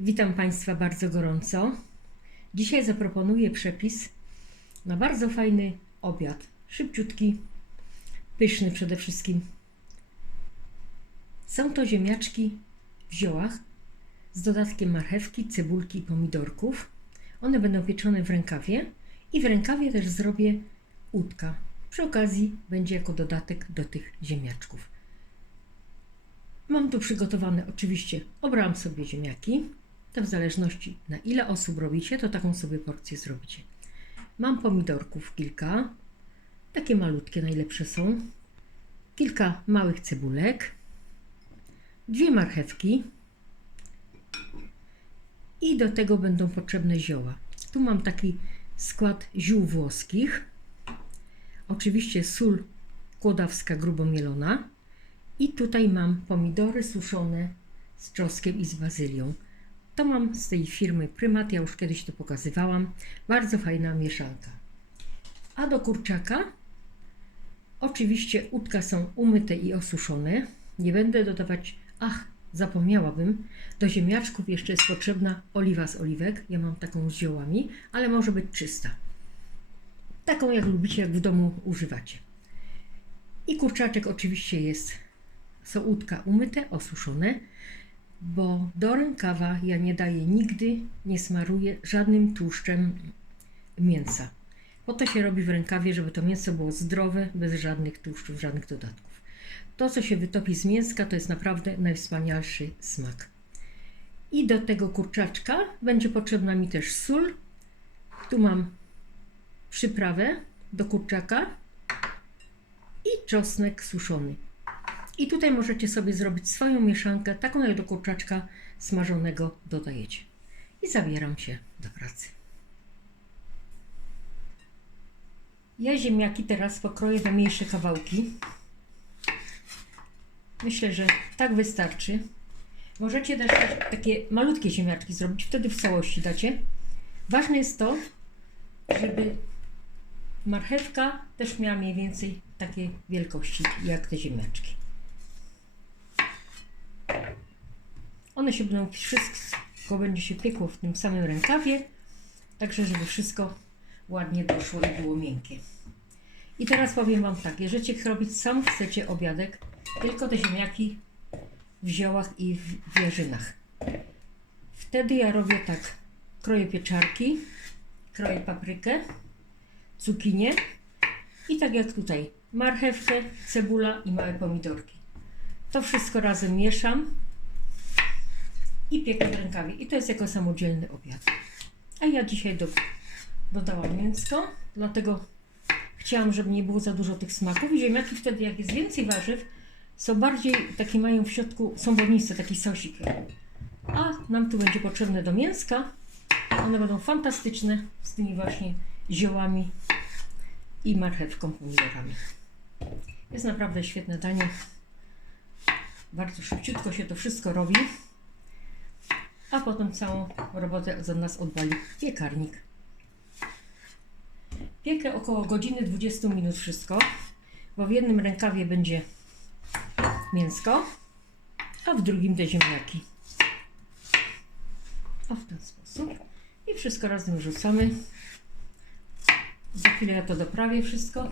Witam Państwa bardzo gorąco. Dzisiaj zaproponuję przepis na bardzo fajny obiad. Szybciutki, pyszny przede wszystkim. Są to ziemniaczki w ziołach z dodatkiem marchewki, cebulki i pomidorków. One będą pieczone w rękawie i w rękawie też zrobię udka. Przy okazji będzie jako dodatek do tych ziemniaczków. Mam tu przygotowane oczywiście, obrałam sobie ziemniaki. To w zależności na ile osób robicie, to taką sobie porcję zrobicie. Mam pomidorków kilka, takie malutkie, najlepsze są. Kilka małych cebulek, dwie marchewki i do tego będą potrzebne zioła. Tu mam taki skład ziół włoskich, oczywiście sól kłodawska grubomielona i tutaj mam pomidory suszone z czosnkiem i z bazylią. To mam z tej firmy Prymat, ja już kiedyś to pokazywałam. Bardzo fajna mieszanka. A do kurczaka oczywiście udka są umyte i osuszone. Nie będę dodawać, ach, zapomniałabym, do ziemniaczków jeszcze jest potrzebna oliwa z oliwek. Ja mam taką z ziołami, ale może być czysta. Taką jak lubicie, jak w domu używacie. I kurczaczek oczywiście jest, są udka umyte, osuszone, bo do rękawa ja nie daję nigdy, nie smaruję żadnym tłuszczem mięsa. Po to się robi w rękawie, żeby to mięso było zdrowe, bez żadnych tłuszczów, żadnych dodatków. To, co się wytopi z mięska, to jest naprawdę najwspanialszy smak. I do tego kurczaczka będzie potrzebna mi też sól. Tu mam przyprawę do kurczaka i czosnek suszony. I tutaj możecie sobie zrobić swoją mieszankę, taką jak do kurczaczka smażonego dodajecie. I zabieram się do pracy. Ja ziemniaki teraz pokroję na mniejsze kawałki. Myślę, że tak wystarczy. Możecie też takie malutkie ziemniaczki zrobić, wtedy w całości dacie. Ważne jest to, żeby marchewka też miała mniej więcej takiej wielkości jak te ziemniaczki. One się będą, wszystko będzie się piekło w tym samym rękawie, także żeby wszystko ładnie doszło i było miękkie. I teraz powiem Wam tak, jeżeli robić sam chcecie obiadek, tylko te ziemniaki w ziołach i w wierzynach. Wtedy ja robię tak, kroję pieczarki, kroję paprykę, cukinię i tak jak tutaj, marchewkę, cebula i małe pomidorki. To wszystko razem mieszam i piekę rękawie. I to jest jako samodzielny obiad. A ja dzisiaj do, dodałam mięsko, dlatego chciałam, żeby nie było za dużo tych smaków. I ziemniaki wtedy, jak jest więcej warzyw, są bardziej, takie mają w środku, są błoniste, taki sosik. A nam tu będzie potrzebne do mięska. One będą fantastyczne z tymi właśnie ziołami i marchewką, pomidorami. Jest naprawdę świetne danie. Bardzo szybciutko się to wszystko robi. A potem całą robotę za nas odwali piekarnik. Piekę około godziny 20 minut wszystko, bo w jednym rękawie będzie mięsko, a w drugim te ziemniaki. O w ten sposób. I wszystko razem wrzucamy. Za chwilę ja to doprawię wszystko.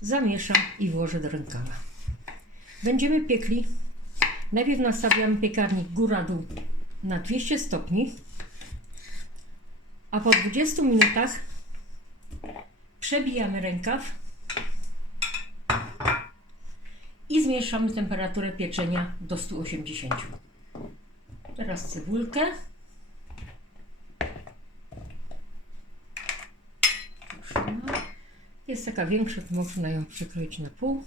Zamieszam i włożę do rękawa. Będziemy piekli. Najpierw nastawiam piekarnik góra-dół na 200 stopni, a po 20 minutach przebijamy rękaw i zmniejszamy temperaturę pieczenia do 180. Teraz cebulkę. Jest taka większa, to można ją przekroić na pół.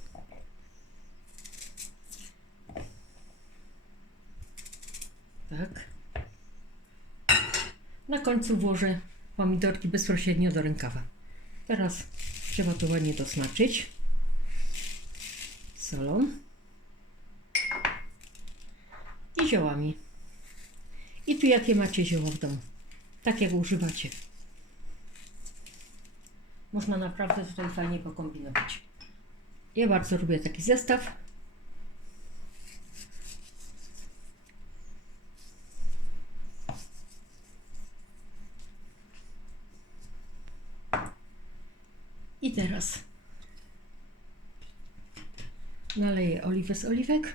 Tak. Na końcu włożę pomidorki bezpośrednio do rękawa. Teraz trzeba to ładnie dosmaczyć solą i ziołami. I tu jakie macie zioło w domu, tak jak używacie. Można naprawdę tutaj fajnie pokombinować. Ja bardzo lubię taki zestaw. Teraz naleję oliwę z oliwek.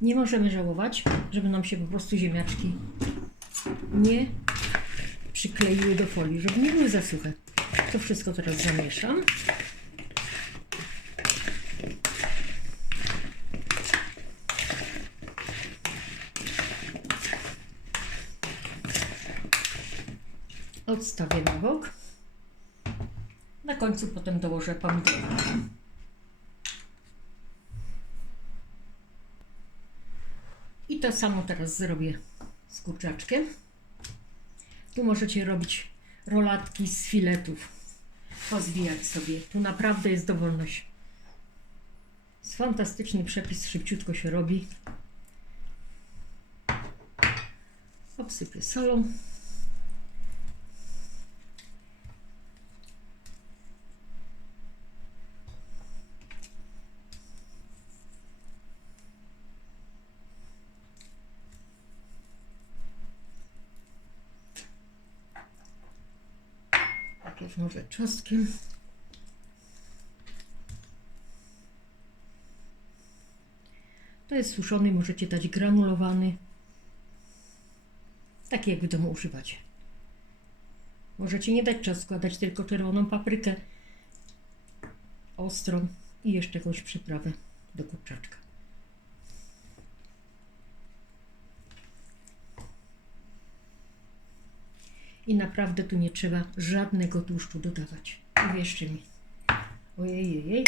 Nie możemy żałować, żeby nam się po prostu ziemniaczki nie przykleiły do folii, żeby nie były za suche. To wszystko teraz zamieszam. Odstawię na bok. Na końcu potem dołożę pomidory. I to samo teraz zrobię z kurczaczkiem. Tu możecie robić rolatki z filetów. Pozwijać sobie. Tu naprawdę jest dowolność. Jest fantastyczny przepis, szybciutko się robi. Obsypię solą. Najpierw może czosnkiem. To jest suszony, możecie dać granulowany. Taki jak w domu używacie. Możecie nie dać czosnku, a dać tylko czerwoną paprykę ostrą i jeszcze jakąś przyprawę do kurczaczka. I naprawdę tu nie trzeba żadnego tłuszczu dodawać. Uwierzcie mi. Ojej, ojej.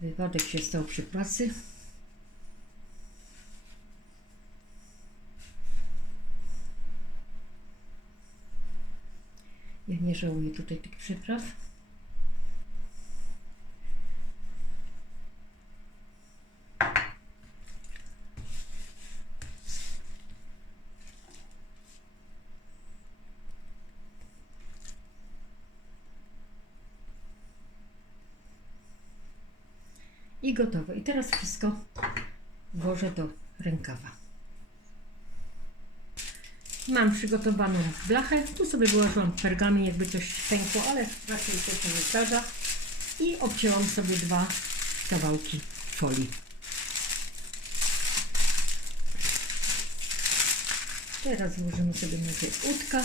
Wypadek się stał przy pracy. Ja nie żałuję tutaj tych przypraw. I gotowe. I teraz wszystko włożę do rękawa. Mam przygotowaną blachę. Tu sobie wyłożyłam pergamin, jakby coś pękło, ale raczej to się nie zdarza. I obcięłam sobie dwa kawałki folii. Teraz włożymy sobie najpierw łódka.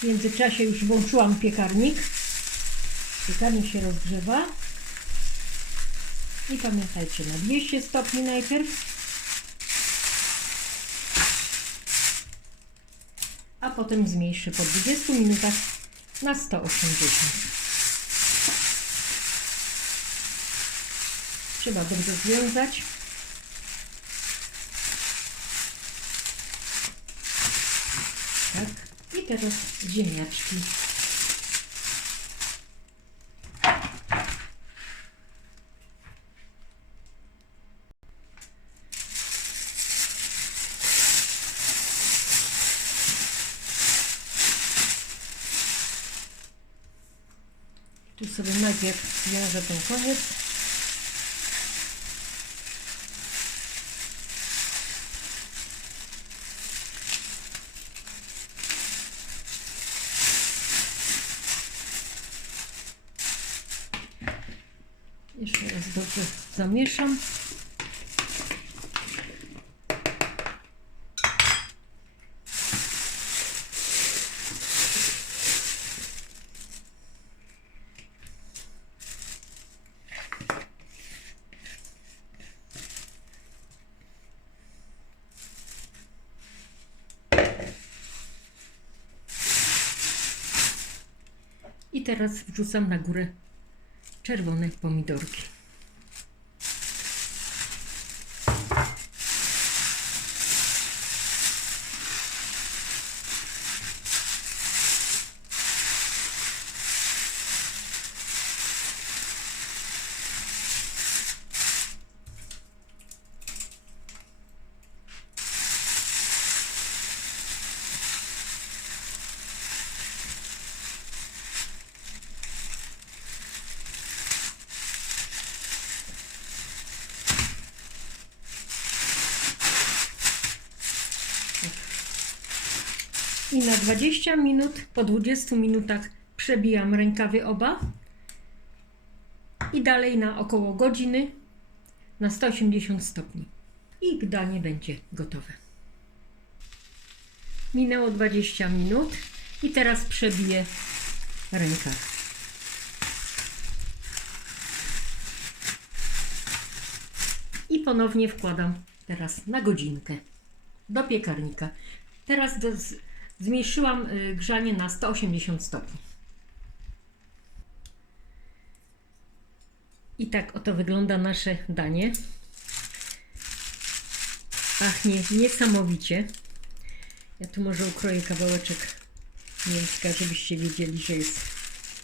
W międzyczasie już włączyłam piekarnik. Piekarnik się rozgrzewa. I pamiętajcie, na 200 stopni najpierw. A potem zmniejszę po 20 minutach na 180. Trzeba dobrze związać. Tak. I teraz ziemniaczki. Tu sobie najpierw wiążę ten koniec. zamieszam. I teraz wrzucam na górę czerwone pomidorki. I na 20 minut, po 20 minutach przebijam rękawy oba. I dalej na około godziny na 180 stopni. I danie będzie gotowe. Minęło 20 minut i teraz przebiję rękaw. I ponownie wkładam teraz na godzinkę do piekarnika. Teraz do, zmniejszyłam y, grzanie na 180 stopni. I tak oto wygląda nasze danie. Pachnie niesamowicie. Ja tu może ukroję kawałeczek mięska, żebyście wiedzieli, że jest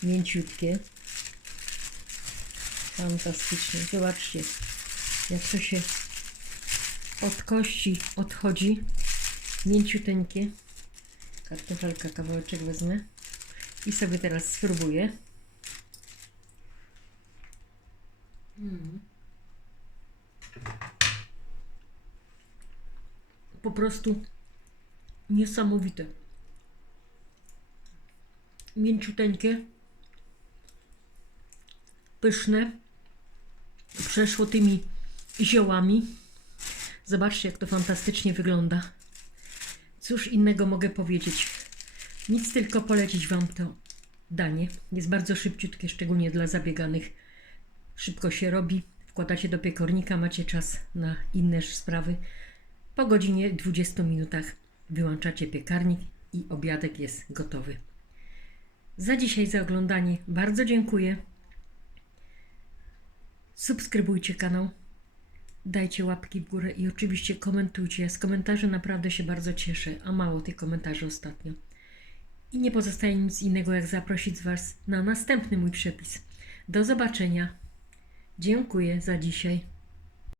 mięciutkie. Fantastycznie. Zobaczcie, jak to się od kości odchodzi. Mięciuteńkie. Kartofelka kawałeczek wezmę. I sobie teraz spróbuję. Mm. Po prostu niesamowite. Mięciuteńkie. Pyszne. Przeszło tymi ziołami. Zobaczcie, jak to fantastycznie wygląda. Cóż innego mogę powiedzieć? Nic tylko polecić Wam to danie. Jest bardzo szybciutkie, szczególnie dla zabieganych. Szybko się robi. Wkładacie do piekornika, macie czas na inne sprawy. Po godzinie 20 minutach wyłączacie piekarnik i obiadek jest gotowy. Za dzisiaj, za oglądanie bardzo dziękuję. Subskrybujcie kanał, dajcie łapki w górę i oczywiście komentujcie. Z komentarzy naprawdę się bardzo cieszę, a mało tych komentarzy ostatnio. I nie pozostaje nic innego, jak zaprosić Was na następny mój przepis. Do zobaczenia. Dziękuję za dzisiaj.